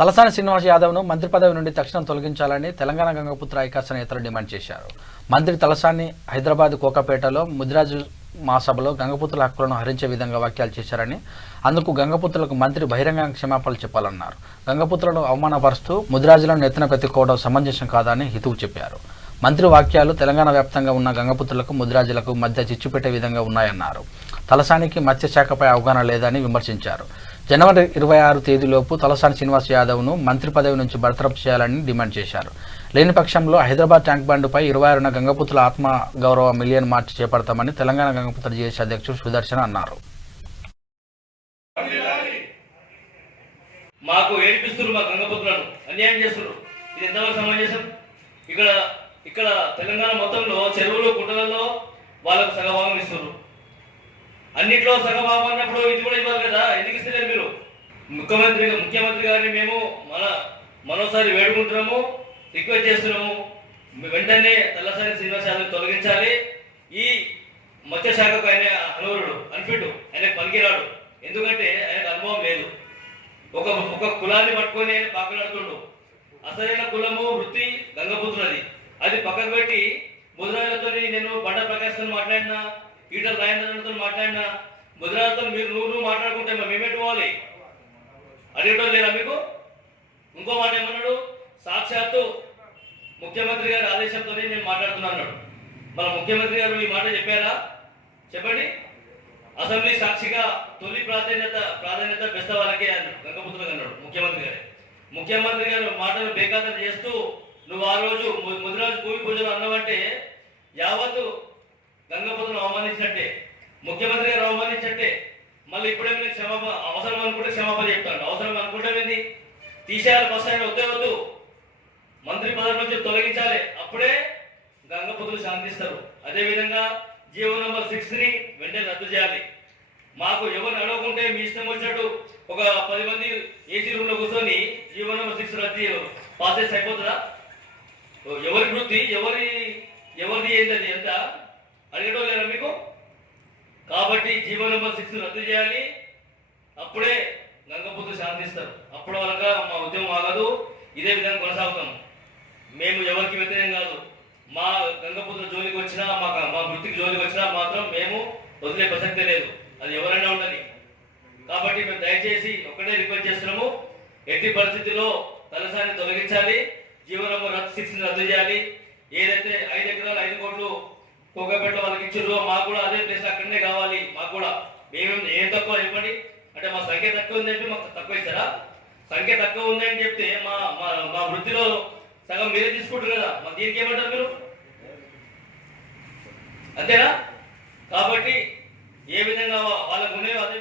తలసాని శ్రీనివాస్ యాదవ్ను మంత్రి పదవి నుండి తక్షణం తొలగించాలని తెలంగాణ గంగపుత్ర ఐకాస నేతలు డిమాండ్ చేశారు. మంత్రి తలసాని హైదరాబాద్ కోకాపేటలో ముదిరాజు మహాసభలో గంగపుత్రుల హక్కులను హరించే విధంగా వ్యాఖ్యలు చేశారని, అందుకు గంగపుత్రులకు మంత్రి బహిరంగ క్షమాపణలు చెప్పాలన్నారు. గంగపుత్రులను అవమానపరుస్తూ ముదిరాజులను నెత్తిన పెట్టుకోవడం సమంజసం కాదని హితవు చెప్పారు. మంత్రి వాక్యాలు తెలంగాణ వ్యాప్తంగా ఉన్న గంగపుత్రులకు ముదిరాజులకు మధ్య చిచ్చు పెట్టే విధంగా ఉన్నాయన్నారు. తలసానికి మత్స్యశాఖపై అవగాహన లేదని విమర్శించారు. జనవరి 26 తేదీలోపు తలసాని శ్రీనివాస్ యాదవ్ను మంత్రి పదవి నుంచి బర్తరఫ్ చేయాలని డిమాండ్ చేశారు. లేని పక్షంలో హైదరాబాద్ ట్యాంక్ బండ్పై 26న గంగపుత్రుల ఆత్మ గౌరవ మిలియన్ మార్చ్ చేపడతామని తెలంగాణ గంగపుత్ర జేఏసీ అధ్యక్షుడు సుదర్శన్ అన్నారు. మాకు ఏడిపిస్తున్నారు, మా గంగపుత్రులను అన్యాయం చేస్తున్నారు. ఇది ఎంతవరకు సమంజసం? ఇక్కడ తెలంగాణ మొత్తంలో చెరువులు కుంటలలో వాళ్ళకు సగభాగం ఇస్తున్నారు. అన్నిట్లో సగభాగం అన్నప్పుడు ఇది కూడా ఇవ్వాలి కదా, ఎందుకు ఇస్తలేరు మీరు? ముఖ్యమంత్రి గారిని మేము మరోసారి వేడుకుంటున్నాము, రిక్వెస్ట్ చేస్తున్నాము. వెంటనే తలసాని శ్రీనివాస్ యాదవ్ తొలగించాలి. ఈ మత్స్యశాఖకు ఆయన అనూరుడు, అన్ఫిట్, ఆయన పనికిరాడు. ఎందుకంటే ఆయనకు అనుభవం లేదు. ఒక కులాన్ని పట్టుకొని ఆయన పాకులాడుతుండు. అసలైన కులము వృత్తి గంగపుత్రులది. అది పక్కకు పెట్టి ముదిరాజులతో నేను బండ ప్రకాశ్తో మాట్లాడినా, ఈటల రాజేంద్రతో మాట్లాడినా, ముదిరాజులతో నువ్వు మాట్లాడుకుంటే మేమేంటి పోవాలి? అడిగటం లేదా మీకు? ఇంకో మాట ఏమన్నాడు, సాక్షాత్తు ముఖ్యమంత్రి గారి ఆదేశంతో నేను మాట్లాడుతున్నాను. మన ముఖ్యమంత్రి గారు ఈ మాట చెప్పారా? చెప్పండి. అసెంబ్లీ సాక్షిగా తొలి ప్రాధాన్యత బెస్త వాళ్ళకే అన్నాడు, గంగపుత్రులకు అన్నాడు ముఖ్యమంత్రి గారు మాటలు బేఖాతరు చేస్తూ నువ్వు ఆ రోజు ముదిరాజు భూమి పూజలు అన్నావంటే యావత్తు గంగపుత్రులను అవమానించినట్టే, ముఖ్యమంత్రి గారు అవమానించట్టే. మళ్ళీ ఇప్పుడేమి క్షమాపణ అవసరం అనుకుంటే క్షమాపణ చెప్తాడు. అవసరం అనుకుంటే ఏంది? తీసేయాలి, ఫస్ట్ ఆయన వద్దు మంత్రి పదవి నుంచి తొలగించాలి. అప్పుడే గంగపుత్రులు శాంతిస్తారు. అదేవిధంగా జీవో నెంబర్ 6ని వెంటనే రద్దు చేయాలి. మాకు ఎవరిని అడగకుంటే మీ ఇష్టం వచ్చినట్టు ఒక 10 మంది ఏసీ రూమ్లో కూర్చొని జీవో నెంబర్ 6 రద్దు పాస్ చేసి అయిపోతుందా? ఎవరి వృత్తి ఎవరిది ఏంటది ఎంత అడగడం లేదా మీకు? కాబట్టి జీవో నెంబర్ 6 రద్దు చేయాలి. అప్పుడే గంగపుత్రులు శాంతిస్తారు. అప్పుడు వరకు మా ఉద్యమం ఆగదు. ఇదే విధంగా కొనసాగుతాం. మేము ఎవరికి వ్యతిరేకం కాదు. మా గంగపుత్ర జోలికి వచ్చినా, మా వృత్తికి జోలికి వచ్చినా మాత్రం మేము వదిలే ప్రసక్తే లేదు. అది ఎవరైనా ఉండని. కాబట్టి మేము దయచేసి ఒక్కటే రిక్వెస్ట్ చేస్తున్నాము, ఎట్టి పరిస్థితుల్లో తలసాని తొలగించాలి. జీవో నెంబర్ 6ని రద్దు చేయాలి. ఏదైతే 5 ఎకరాలు 5 కోట్లు కోకాపేట వాళ్ళకి ఇచ్చారో మాకు కూడా అదే ప్లేస్ అక్కడనే కావాలి. మాకు కూడా మేము ఏం తక్కువ చెప్పండి. అంటే మా సంఖ్య తక్కువ ఉందంటే మాకు తక్కువ ఇస్తారా? సంఖ్య తక్కువ ఉందని చెప్తే మా వృత్తిలో సగం మీరే తీసుకుంటారు కదా, మా దీనికి ఏమంటారు మీరు? అంతేనా? కాబట్టి ఏ విధంగా వాళ్ళకు ఉన్నాయో అదే